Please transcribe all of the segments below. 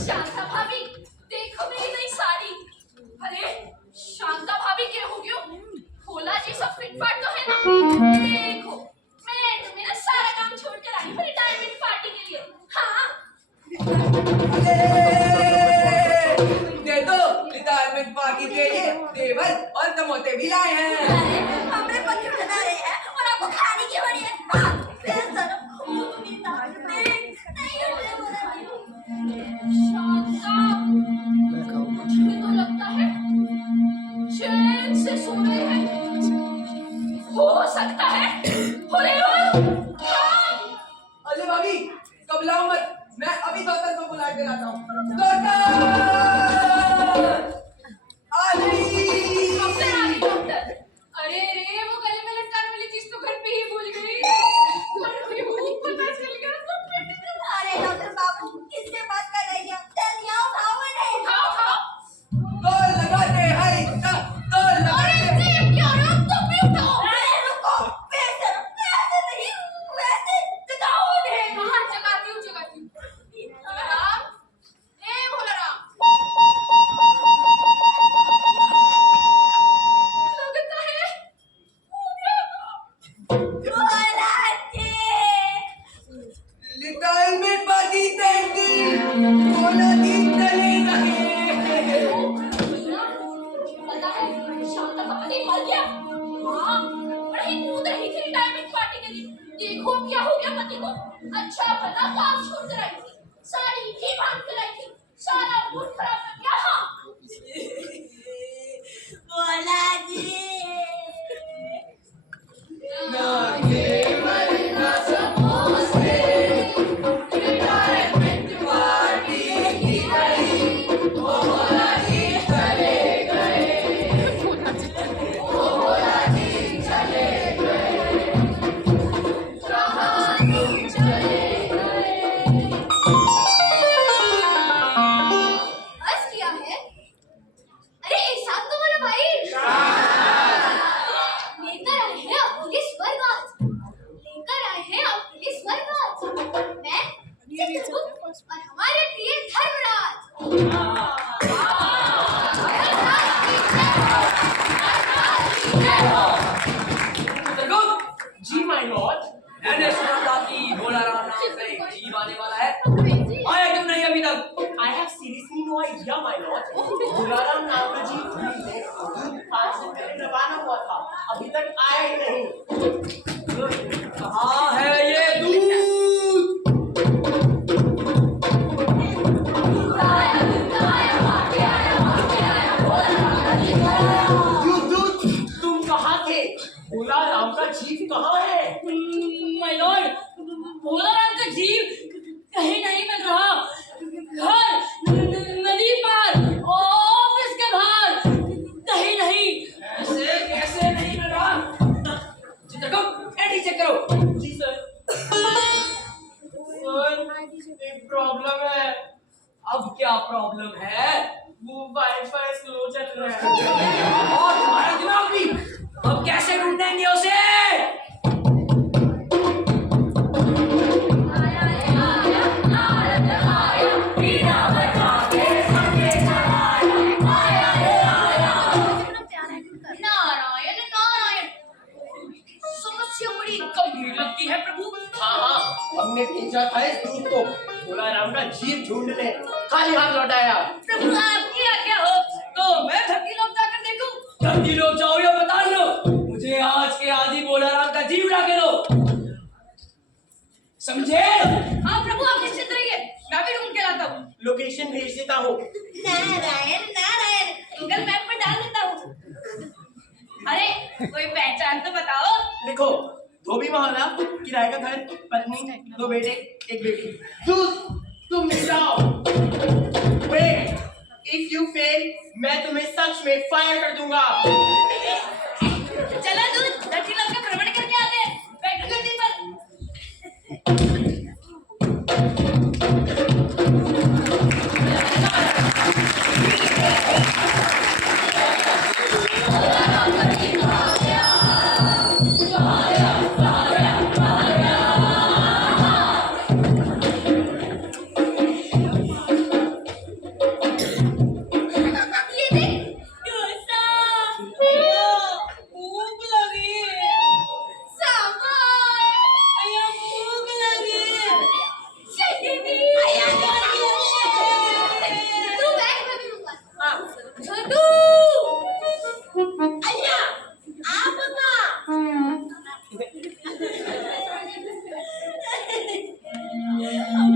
शांता भाभी, देखो मेरी नई साड़ी। अरे शांता भाभी क्या हो गयो? भोला जी सब फिटफाट तो है ना? देखो मैं तो मेरा सारा काम छोड़ कर आई हूँ रिटायरमेंट पार्टी के लिए। हाँ दे दो रिटायरमेंट पार्टी के लिए टेबल और तमोते भी लाए हैं। अरे हमरे पति बना रहे हैं और आपको खाने की बड़ी है। बेशरम खूब नींदा नहीं उठे बोला जी। शांता मुझे तो लगता है चैन से सो रहे हैं। हो सकता है हॉलीवुड। हाँ अरे भाभी घबराओ मत, मैं अभी डॉक्टर को बुला के लाता हूँ। डॉक्टर डॉक्टर आ गई डॉक्टर। अरे रे वो गले में लटकाने वाली चीज तो घर पे ही भूल गई। अरे वो पता चल गया तो अरे डॉक्टर बाबू किससे बात कर रही है? जल्दी आओ खाओ इन्हें। खाओ खाओ। दौड़ लगाते हैं दौड़ अरे लगाते ये क्या रो? तुम भी उठो। अरे रुको बेशरम वैसे नहीं वैसे जगाओ इन्हें। कहाँ जगाती हूँ भोलाराम ए भोलाराम लगता है हो गया। भोला जी रिटायरमेंट पार्टी देंगी बोला दिन चले रहे। पता है शांता पापा ने मर गया। हाँ बड़ी कूद रही थी रिटायरमेंट पार्टी के लिए। देखो क्या हो गया पति को। अच्छा भला काम छोड़ कर आई थी, साड़ी भी बांध कर आई थी, सारा मूड खराब कर दिया। हाँ बोला जी ना केवल ना समोसे रिटायरमेंट पार्टी की गई। भोला जी चले गए। भोला जी चले गए। कहानी चले गए। बस किया है। अरे एक साथ तो बोलो भाई। लेकर आए हैं आपके लिए स्वर्गवास। लेकर आए हैं आपके लिए स्वर्गवास। मैं चित्रगुप्त और हमारे प्रिय धर्मराज। जी माय लॉर्ड, मैंने सुना था कि भोलाराम नाम से एक जीव आने वाला है। आया क्यों नहीं अभी तक? I have seriously no idea, my lord. Bholaram नाम का जीव दूध 5 दिन पहले रवाना हुआ था, अभी तक आया ही नहीं। कहाँ है ये दूध? तुम कहाँ थे? भोलाराम का जीव कहाँ है? माय लॉर्ड, भोलाराम का जीव कहीं नहीं मिल रहा। घर, नदी पार, ऑफिस के बाहर, कहीं नहीं। ऐसे कैसे नहीं मिल रहा? चित्रगुप्त एडी चेक करो। जी सर। सर, एक प्रॉब्लम है। अब क्या प्रॉब्लम है? वो वाईफाई स्लो चल रहा है। और तुम्हारा दिमाग भी। अब कैसे ढूंढेंगे उसे? नारायण नारायण समस्या बड़ी गंभीर लगती है प्रभु। हाँ, हमने भेजा था इस दूध को भोलाराम का जीव ढूंढने, खाली हाथ लौटाया। प्रभु आपकी आज्ञा हो तो मैं धरती लोक जाकर देखूं। जल्दी लोग जाओ या बता लो, मुझे आज के आदि भोलाराम का जीव ला के दो, समझे? हाँ प्रभु आप निश्चित रहिए, मैं भी ढूंढ के लाता हूँ। लोकेशन भेज देता हूँ। नारायण नारायण गूगल मैप पर डाल देता हूँ। अरे कोई पहचान तो बताओ। देखो, धोबी मोहल्ला, किराए का घर, पत्नी, 2 बेटे, 1 बेटी। तुम मिल जाओ। Wait, if you fail, मैं तुम्हें सच में फायर कर दूंगा। चला दूध धरती लोक का भ्रमण करके आते हैं। बैठो गद्दी पर।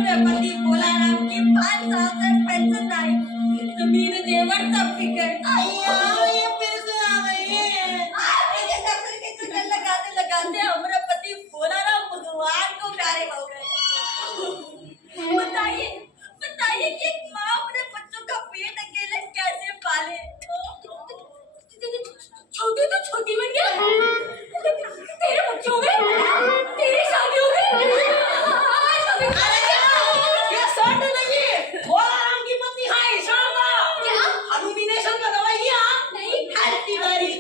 मेरे पति भोलाराम की 5 साल से पेंशन नहीं, जमीन जेवर सब बिके। अय्या ये फिर से आ गई है। आपने के शब्द के चक्कर लगाते लगाते हमारे पति भोलाराम भगवान को प्यारे हो गए। बताइए बताइए कि एक माँ अपने बच्चों का पेट अकेले कैसे पाले? छोटी तो छोटी बन गया, तेरे बच्चे हो गए, तेरी शादी हो गई। ये शर्ट नहीं, भोलाराम की पत्नी है शारदा। क्या? एल्यूमिनेशन का दवाई लिया? नहीं। हेल्थी वाली।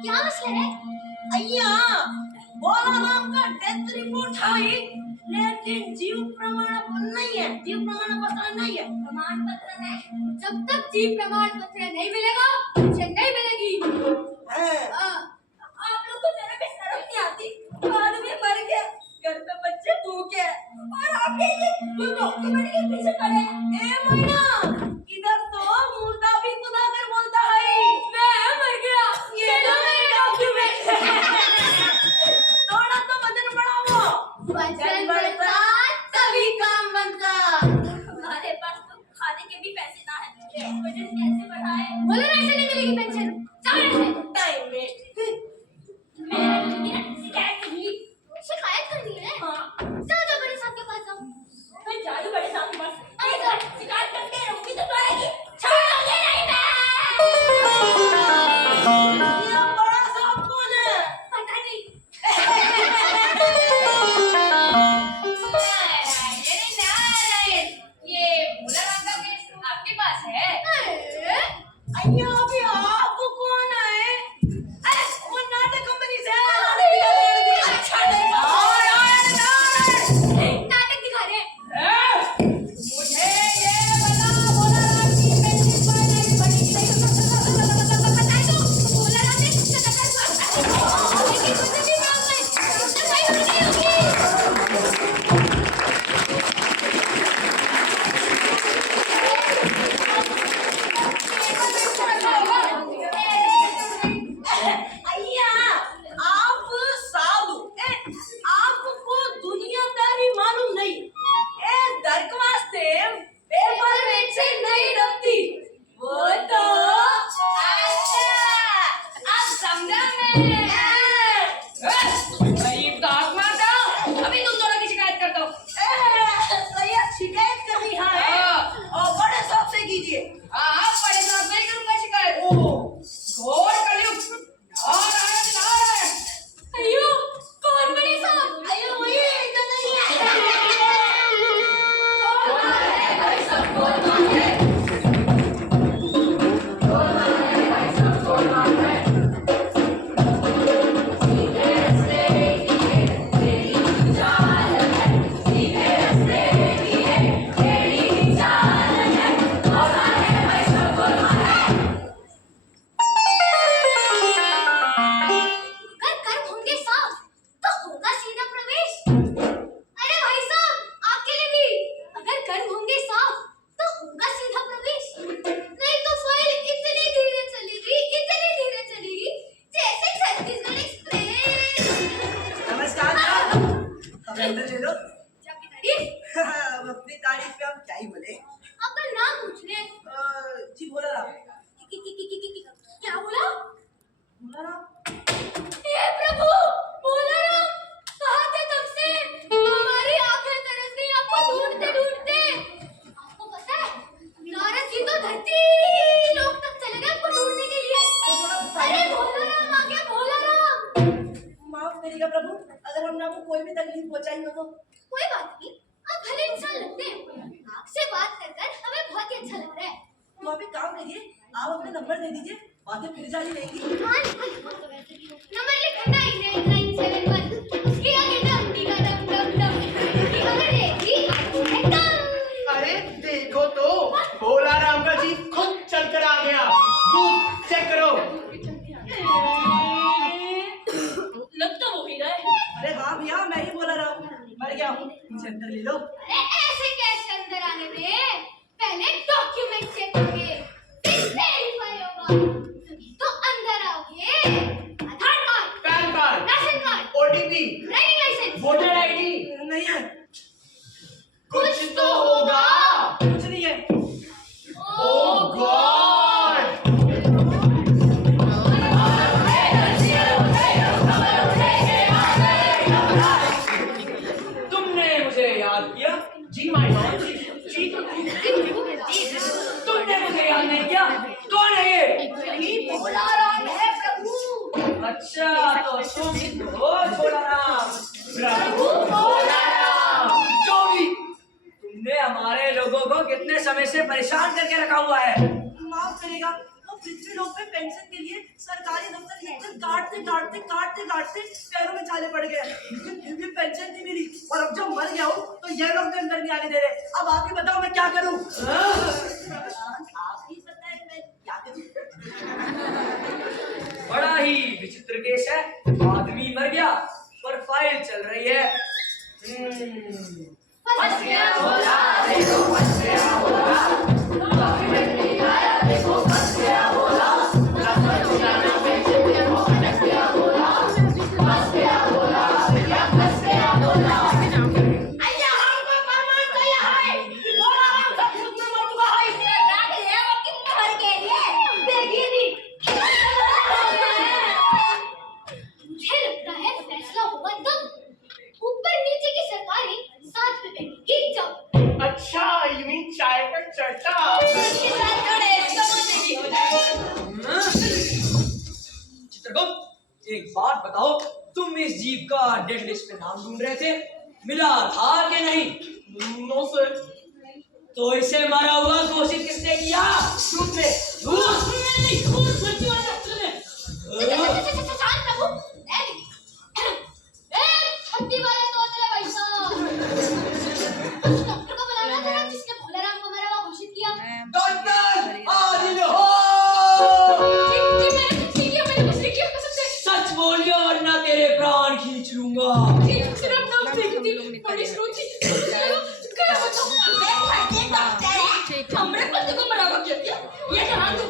क्या मसला है? अय्या भोलाराम का डेथ रिपोर्ट है, लेकिन जीव प्रमाण पत्र नहीं है। जीव प्रमाण पत्र नहीं है। प्रमाण पत्र नहीं, जब तक जीव प्रमाण पत्र नहीं मिलेगा पेंशन नहीं मिलेगी। आप लोग को जरा भी शर्म नहीं आती? आदमी मर गया, घर पे बच्चे भूखे हैं और आप ये डॉक्यूमेंट के पीछे पड़े हैं। ए मैना, इधर तो मुर्दा भी खुदा कर बोलता है। मैं मर गया, ये लो मेरे डॉक्यूमेंट। थोड़ा तो वजन बढ़ाओ। वजन बढ़ता तभी काम बनता। हमारे पास तो खाने के भी पैसे ना है, वजन कैसे बढ़ाए? बोलो ना ऐसे नहीं मिलेगी पेंशन, जाओ यहाँ से। Time waste. मैंने शिकायत कर ली। शिकायत कर दी है? हाँ। चलो जाओ बड़े साहब के पास जाओ। मैं जा रही बड़े साहब के पास। अरे सर शिकायत करके रहूंगी तो आएगी। छोड़ोगे नहीं मैं। ये बड़ा साहब कौन है? पता नहीं। ये भोलाराम का केस आपके पास है? अय्या अभी आप कौन है? अरे वो नाटक कंपनी से अच्छा नहीं नाटक दिखा रहे हैं। मुझे ये बता भोलाराम की पेंशन पर नहीं बनी बताए तो भोलाराम ने लेकिन मुझे भी मालूम है सफाई नहीं होगी। अय्या आप साधु आपको दुनियादारी मालूम नहीं। ए दर्क वास्ते पेपर वेट से नहीं डरती। वो तो आप समझा मैं गरीब का हक मारता हूँ। अभी तुम दोनों की शिकायत करता हूँ। सैया शिकायत करनी है और बड़े शौक से कीजिए। हाँ बड़े साहब मैं करूँगा शिकायत। घोर कलयुग और आनंद आ रहा है। अयो कौन बड़े साहब? अयो वही जो नहीं है। अगर कर्म होंगे साफ तो होगा सीधा प्रवेश। अरे भाई साहब आपके लिए भी अगर कर्म होंगे साफ तो होगा सीधा प्रवेश। नहीं तो फाइल इतनी धीरे चलेगी जैसे छत्तीसगढ़ एक्सप्रेस। नमस्कार हम अंदर ले लो। जाके तारीफ अब अपनी तारीफ पे हम क्या ही बोले। आपका नाम पूछ ले। जी भोलाराम। क्या बोला? भोलाराम हे प्रभु भोलाराम कहाँ थे तब से? हमारी आंखें तरस गई आपको ढूंढते ढूंढते। आपको पता है नारद जी तो धरती लोक तक चले गए आपको ढूंढने के लिए। अरे भोलाराम आ गया भोलाराम। माफ करिएगा प्रभु, अगर हमने आपको कोई भी तकलीफ पहुंचाई हो तो। कोई बात नहीं, आप भले इंसान लगते हैं। आपसे बात कर कर हमें बहुत ही अच्छा लग रहा है। तो आप एक काम करिए, आप अपना नंबर दे दीजिए, बातें फिर जारी रहेंगी। हाँ नंबर लिखा 9991 उसके आगे डम डी का डम डम डम उसकी आगे रहेगी एकदम। अरे देखो तो भोलाराम का जी खुद चलकर आ गया। दूध चेक करो। लग तो वही रहा है। अरे हाँ भैया मैं ही बोला रहा हूँ, मर गया हूँ। नीचे अंदर ले लो। अरे ऐसे कैसे अंदर आने तुमने मुझे याद नहीं किया? कौन है ये? भोलाराम है प्रभु। अच्छा तो तुम हो भोलाराम। प्रभु भोलाराम। जो भी, तुमने हमारे लोगों को कितने समय से परेशान करके रखा हुआ है। माफ करेगा, वो पृथ्वी लोक में पेंशन के लिए सरकारी दफ्तर काटते पैरों में छाले पड़ गए, लेकिन फिर भी पेंशन नहीं मिली। और अब जब मर गया हूँ तो ये लोग भी अंदर नहीं आने दे रहे। अब आप ही बताओ मैं क्या करूँ? आप ही बताएं मैं क्या करूँ? बड़ा ही विचित्र केस है। आदमी मर गया पर फाइल चल रही है। फंस गया भोला, देखो फंस गया भोला। डॉक्यूमेंट नहीं आया, देखो फंस गया भोला। रास्ता चुराना पेंशन देखो अटक गया भोला। फंस गया भोला, भैया फंस गया भोला। अय्या हमको प्रमाण चाहिए है। भोलाराम का खुद में मरुआ है। इसने राग लिया वो कि मोहर के लिए। देखिए नहीं। मुझे लगता है फैसला हुआ एकदम ऊपर नीचे की सरकारें साथ में बैठेंगी जब। अच्छा यू मीन चाय का चर्चा। इसके साथ जोड़े समझेगी हो जाएगी। चित्रगुप्त, एक बात बताओ, तुम इस जीव का डेड लिस्ट में नाम ढूंढ रहे थे, मिला था कि नहीं? No sir. तो इसे मारा हुआ घोषित किसने किया? झूठ में झूठ। शांत प्रभु, हड्डी वाले तोतले भाई साहब। उस डॉक्टर को बुलाना जरा जिसने भोलाराम को मारा हुआ घोषित किया। डॉक्टर आदिल हो। जी मैंने कुछ नहीं किया, मैंने कुछ नहीं किया कसम से। सच बोलियो वरना तेरे प्राण खींच लूंगा। सिर्फ नाम देखी थी, बड़ी सोची। क्या बताऊं? मैं फटे डॉक्टर है। हमने बंदे को मरा हुआ किया। ये जहां तू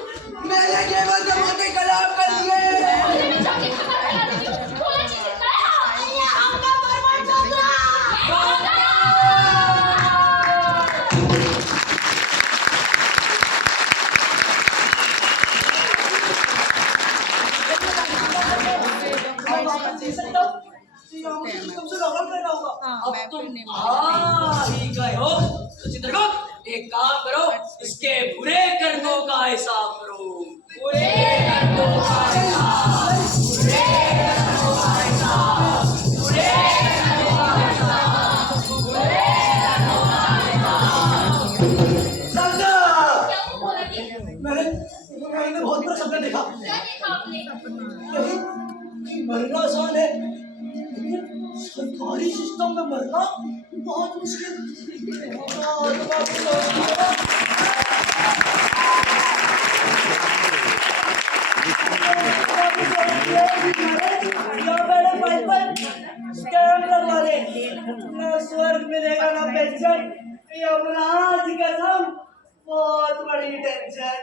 मैंने केवल जमाते कलाम कर लिए। मुझे भी जाके खबर फैला रही हूँ। बोला जी जितना है। अय्या हमका प्रमाण चोपड़ा। तुमसे लॉकआउट करना होगा। अब तुम आ ही गए हो तो चित्रगुप्त एक काम करो, इसके बुरे कर्मों का हिसाब करो। बुरे कर्मों का हिसाब, बुरे कर्मों का हिसाब, बुरे कर्मों का हिसाब, बुरे कर्मों का हिसाब। क्या वो बोला जी? मैंने बहुत बड़ा सपना देखा। क्या देखा आपने? नहीं, मरना आसान है, लेकिन सरकारी सिस्टम में मरना बहुत मुश्किल। स्वर्ग मिलेगा ना पेंशन, यमराज कसम बहुत बड़ी टेंशन।